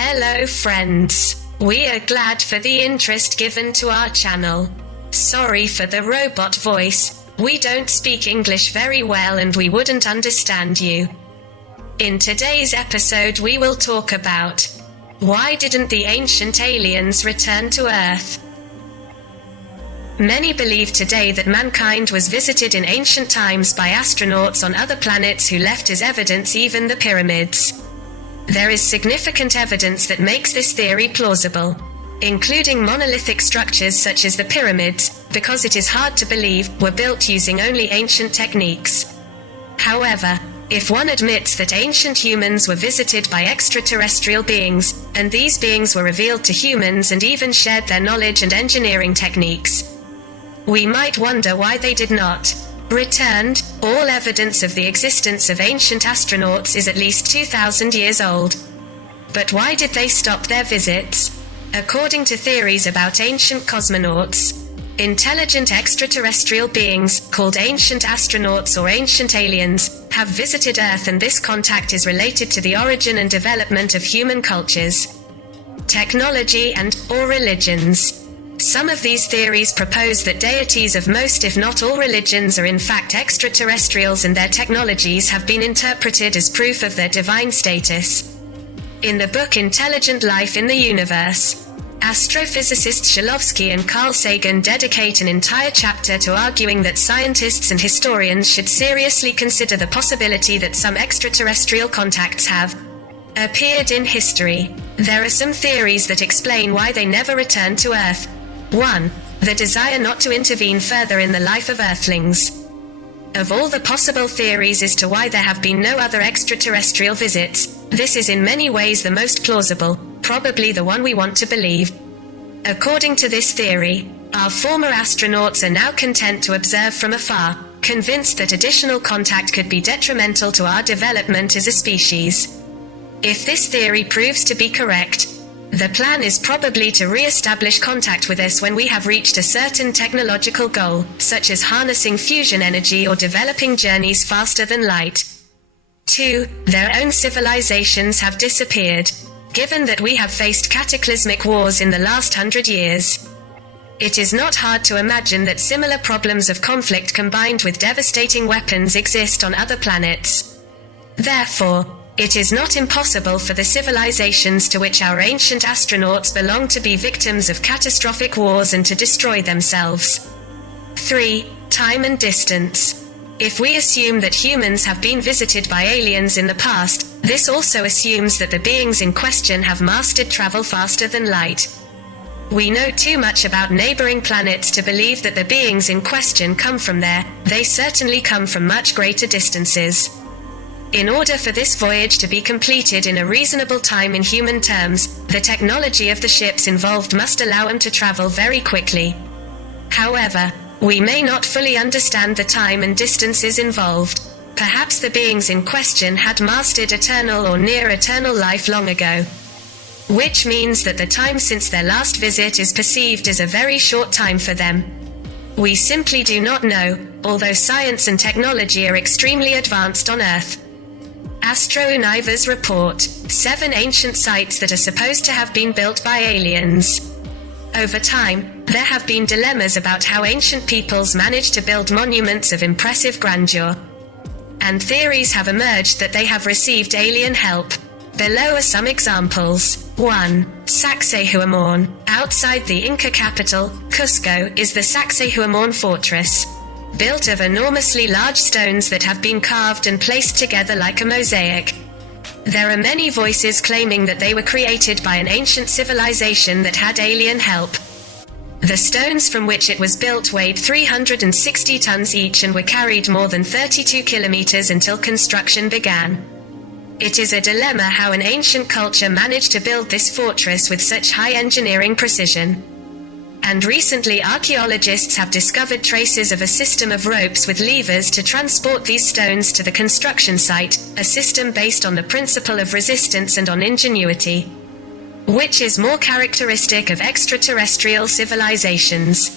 Hello friends. We are glad for the interest given to our channel. Sorry for the robot voice, we don't speak English very well and we wouldn't understand you. In today's episode we will talk about why didn't the ancient aliens return to Earth? Many believe today that mankind was visited in ancient times by astronauts on other planets who left as evidence even the pyramids. There is significant evidence that makes this theory plausible, including monolithic structures such as the pyramids, because it is hard to believe, were built using only ancient techniques. However, if one admits that ancient humans were visited by extraterrestrial beings, and these beings were revealed to humans and even shared their knowledge and engineering techniques, we might wonder why they did not returned. All evidence of the existence of ancient astronauts is at least 2,000 years old. But why did they stop their visits? According to theories about ancient cosmonauts, intelligent extraterrestrial beings, called ancient astronauts or ancient aliens, have visited Earth, and this contact is related to the origin and development of human cultures, technology or religions. Some of these theories propose that deities of most if not all religions are in fact extraterrestrials, and their technologies have been interpreted as proof of their divine status. In the book Intelligent Life in the Universe, astrophysicists Shklovsky and Carl Sagan dedicate an entire chapter to arguing that scientists and historians should seriously consider the possibility that some extraterrestrial contacts have appeared in history. There are some theories that explain why they never returned to Earth. 1. The desire not to intervene further in the life of Earthlings. Of all the possible theories as to why there have been no other extraterrestrial visits, this is in many ways the most plausible, probably the one we want to believe. According to this theory, our former astronauts are now content to observe from afar, convinced that additional contact could be detrimental to our development as a species. If this theory proves to be correct, the plan is probably to re-establish contact with us when we have reached a certain technological goal, such as harnessing fusion energy or developing journeys faster than light. 2. Their own civilizations have disappeared. Given that we have faced cataclysmic wars in the last 100 years, it is not hard to imagine that similar problems of conflict combined with devastating weapons exist on other planets. Therefore, it is not impossible for the civilizations to which our ancient astronauts belong to be victims of catastrophic wars and to destroy themselves. 3. Time and distance. If we assume that humans have been visited by aliens in the past, this also assumes that the beings in question have mastered travel faster than light. We know too much about neighboring planets to believe that the beings in question come from there. They certainly come from much greater distances. In order for this voyage to be completed in a reasonable time in human terms, the technology of the ships involved must allow them to travel very quickly. However, we may not fully understand the time and distances involved. Perhaps the beings in question had mastered eternal or near-eternal life long ago, which means that the time since their last visit is perceived as a very short time for them. We simply do not know, although science and technology are extremely advanced on Earth. Astro-Universe report 7 ancient sites that are supposed to have been built by aliens. Over time, there have been dilemmas about how ancient peoples managed to build monuments of impressive grandeur, and theories have emerged that they have received alien help. Below are some examples. 1. Sacsayhuaman. Outside the Inca capital, Cusco, is the Sacsayhuaman fortress, built of enormously large stones that have been carved and placed together like a mosaic. There are many voices claiming that they were created by an ancient civilization that had alien help. The stones from which it was built weighed 360 tons each and were carried more than 32 kilometers until construction began. It is a dilemma how an ancient culture managed to build this fortress with such high engineering precision. And recently archaeologists have discovered traces of a system of ropes with levers to transport these stones to the construction site, a system based on the principle of resistance and on ingenuity, which is more characteristic of extraterrestrial civilizations.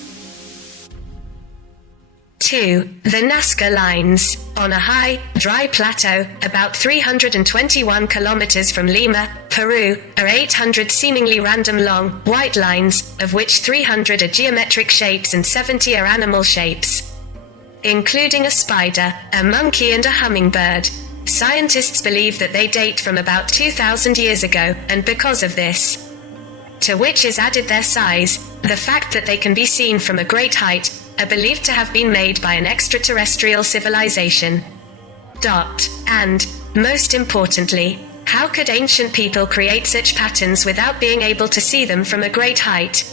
2. The Nazca Lines. On a high, dry plateau, about 321 kilometers from Lima, Peru, are 800 seemingly random long, white lines, of which 300 are geometric shapes and 70 are animal shapes, including a spider, a monkey and a hummingbird. Scientists believe that they date from about 2,000 years ago, and because of this, to which is added their size, the fact that they can be seen from a great height, are believed to have been made by an extraterrestrial civilization. And, most importantly, how could ancient people create such patterns without being able to see them from a great height?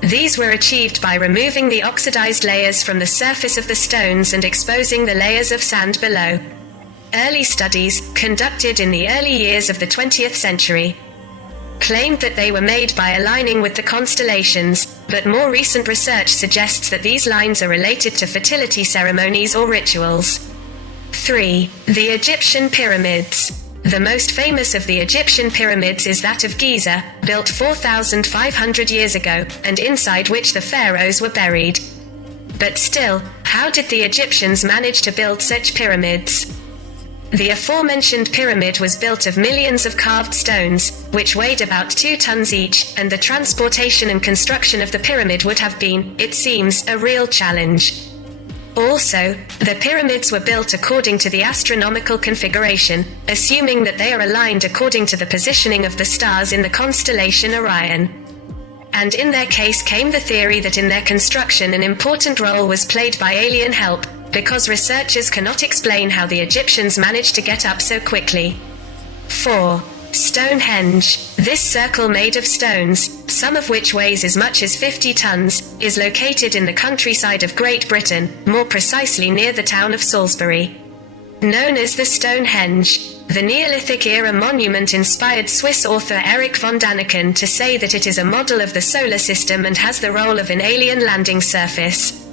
These were achieved by removing the oxidized layers from the surface of the stones and exposing the layers of sand below. Early studies, conducted in the early years of the 20th century, claimed that they were made by aligning with the constellations, but more recent research suggests that these lines are related to fertility ceremonies or rituals. 3. The Egyptian Pyramids. The most famous of the Egyptian pyramids is that of Giza, built 4,500 years ago, and inside which the pharaohs were buried. But still, how did the Egyptians manage to build such pyramids? The aforementioned pyramid was built of millions of carved stones, which weighed about 2 tons each, and the transportation and construction of the pyramid would have been, it seems, a real challenge. Also, the pyramids were built according to the astronomical configuration, assuming that they are aligned according to the positioning of the stars in the constellation Orion. And in their case came the theory that in their construction an important role was played by alien help, because researchers cannot explain how the Egyptians managed to get up so quickly. 4. Stonehenge. This circle made of stones, some of which weighs as much as 50 tons, is located in the countryside of Great Britain, more precisely near the town of Salisbury. Known as the Stonehenge, the Neolithic-era monument inspired Swiss author Erich von Däniken to say that it is a model of the solar system and has the role of an alien landing surface.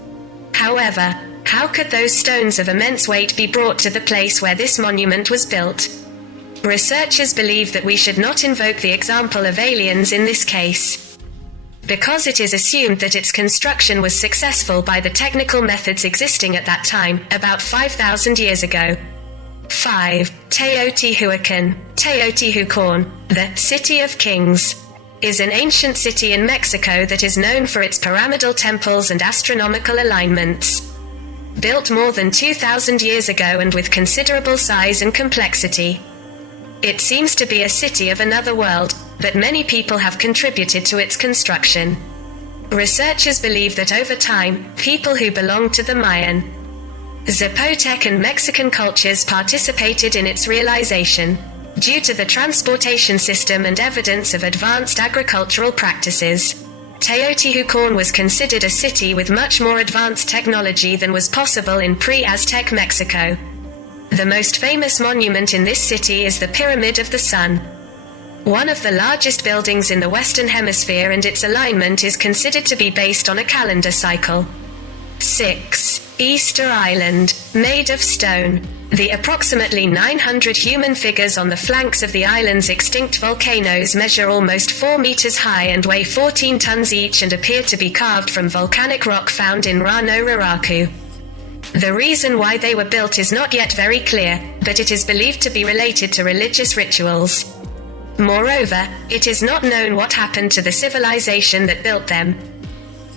However, how could those stones of immense weight be brought to the place where this monument was built? Researchers believe that we should not invoke the example of aliens in this case, because it is assumed that its construction was successful by the technical methods existing at that time, about 5,000 years ago. 5. Teotihuacan. Teotihuacan, the City of Kings, is an ancient city in Mexico that is known for its pyramidal temples and astronomical alignments. Built more than 2,000 years ago and with considerable size and complexity, it seems to be a city of another world, but many people have contributed to its construction. Researchers believe that over time, people who belonged to the Mayan, Zapotec and Mexican cultures participated in its realization, due to the transportation system and evidence of advanced agricultural practices. Teotihuacan was considered a city with much more advanced technology than was possible in pre-Aztec Mexico. The most famous monument in this city is the Pyramid of the Sun, one of the largest buildings in the Western Hemisphere, and its alignment is considered to be based on a calendar cycle. 6. Easter Island, made of stone. The approximately 900 human figures on the flanks of the island's extinct volcanoes measure almost 4 meters high and weigh 14 tons each and appear to be carved from volcanic rock found in Rano Raraku. The reason why they were built is not yet very clear, but it is believed to be related to religious rituals. Moreover, it is not known what happened to the civilization that built them,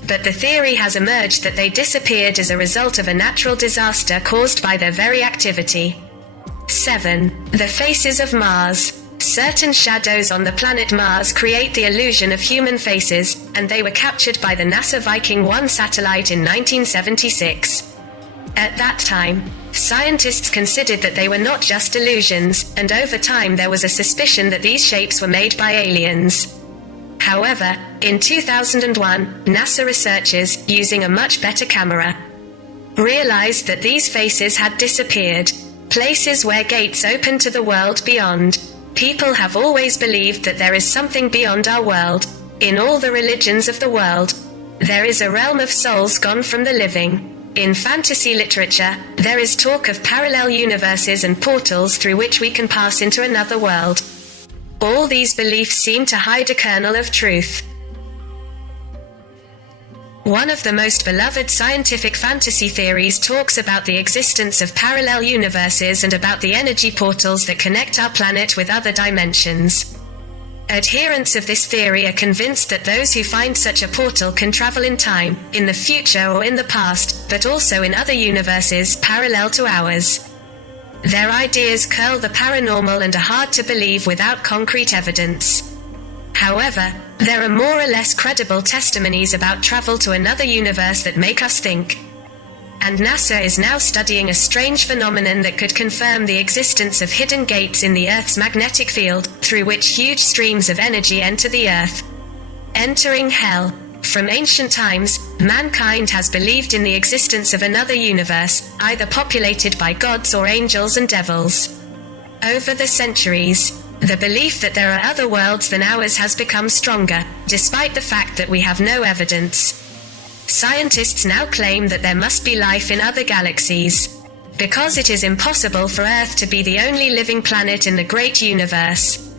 but the theory has emerged that they disappeared as a result of a natural disaster caused by their very activity. 7. The faces of Mars. Certain shadows on the planet Mars create the illusion of human faces, and they were captured by the NASA Viking 1 satellite in 1976. At that time, scientists considered that they were not just illusions, and over time there was a suspicion that these shapes were made by aliens. However, in 2001, NASA researchers, using a much better camera, realized that these faces had disappeared. Places where gates open to the world beyond. People have always believed that there is something beyond our world. In all the religions of the world, there is a realm of souls gone from the living. In fantasy literature, there is talk of parallel universes and portals through which we can pass into another world. All these beliefs seem to hide a kernel of truth. One of the most beloved scientific fantasy theories talks about the existence of parallel universes and about the energy portals that connect our planet with other dimensions. Adherents of this theory are convinced that those who find such a portal can travel in time, in the future or in the past, but also in other universes parallel to ours. Their ideas curl the paranormal and are hard to believe without concrete evidence. However, there are more or less credible testimonies about travel to another universe that make us think. And NASA is now studying a strange phenomenon that could confirm the existence of hidden gates in the Earth's magnetic field, through which huge streams of energy enter the Earth. Entering hell. From ancient times, mankind has believed in the existence of another universe, either populated by gods or angels and devils. Over the centuries, the belief that there are other worlds than ours has become stronger, despite the fact that we have no evidence. Scientists now claim that there must be life in other galaxies. Because it is impossible for Earth to be the only living planet in the great universe.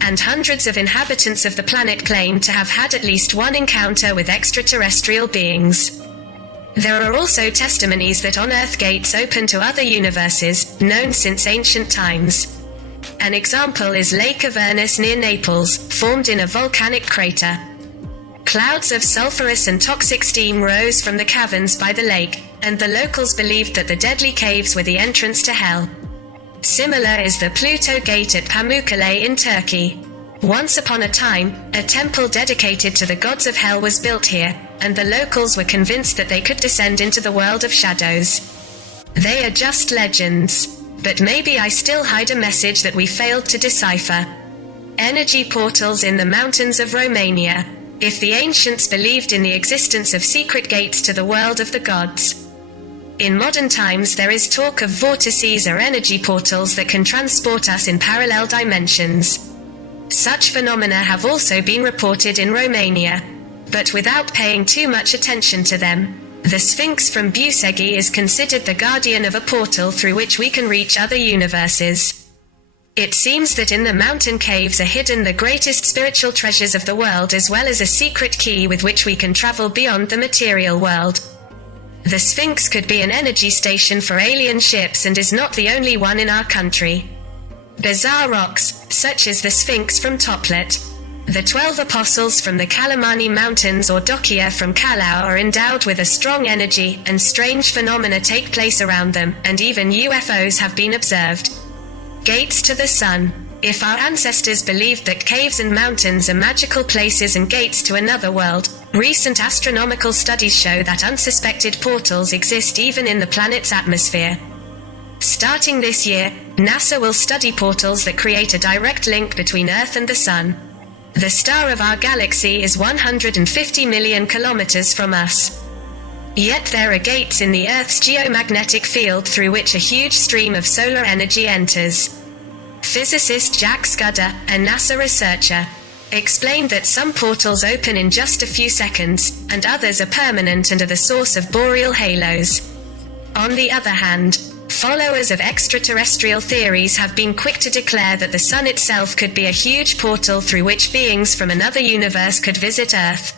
And hundreds of inhabitants of the planet claim to have had at least one encounter with extraterrestrial beings. There are also testimonies that on-Earth gates open to other universes, known since ancient times. An example is Lake Avernus near Naples, formed in a volcanic crater. Clouds of sulfurous and toxic steam rose from the caverns by the lake, and the locals believed that the deadly caves were the entrance to hell. Similar is the Pluto Gate at Pamukkale in Turkey. Once upon a time, a temple dedicated to the gods of hell was built here, and the locals were convinced that they could descend into the world of shadows. They are just legends. But maybe I still hide a message that we failed to decipher. Energy portals in the mountains of Romania. If the ancients believed in the existence of secret gates to the world of the gods. In modern times there is talk of vortices or energy portals that can transport us in parallel dimensions. Such phenomena have also been reported in Romania. But without paying too much attention to them. The Sphinx from Busegi is considered the guardian of a portal through which we can reach other universes. It seems that in the mountain caves are hidden the greatest spiritual treasures of the world, as well as a secret key with which we can travel beyond the material world. The Sphinx could be an energy station for alien ships and is not the only one in our country. Bizarre rocks, such as the Sphinx from Toplet. The 12 apostles from the Kalamani Mountains or Dokia from Kalau are endowed with a strong energy, and strange phenomena take place around them, and even UFOs have been observed. Gates to the sun. If our ancestors believed that caves and mountains are magical places and gates to another world, recent astronomical studies show that unsuspected portals exist even in the planet's atmosphere. Starting this year, NASA will study portals that create a direct link between Earth and the Sun. The star of our galaxy is 150 million kilometers from us. Yet there are gates in the Earth's geomagnetic field through which a huge stream of solar energy enters. Physicist Jack Scudder, a NASA researcher, explained that some portals open in just a few seconds, and others are permanent and are the source of boreal halos. On the other hand, followers of extraterrestrial theories have been quick to declare that the sun itself could be a huge portal through which beings from another universe could visit Earth.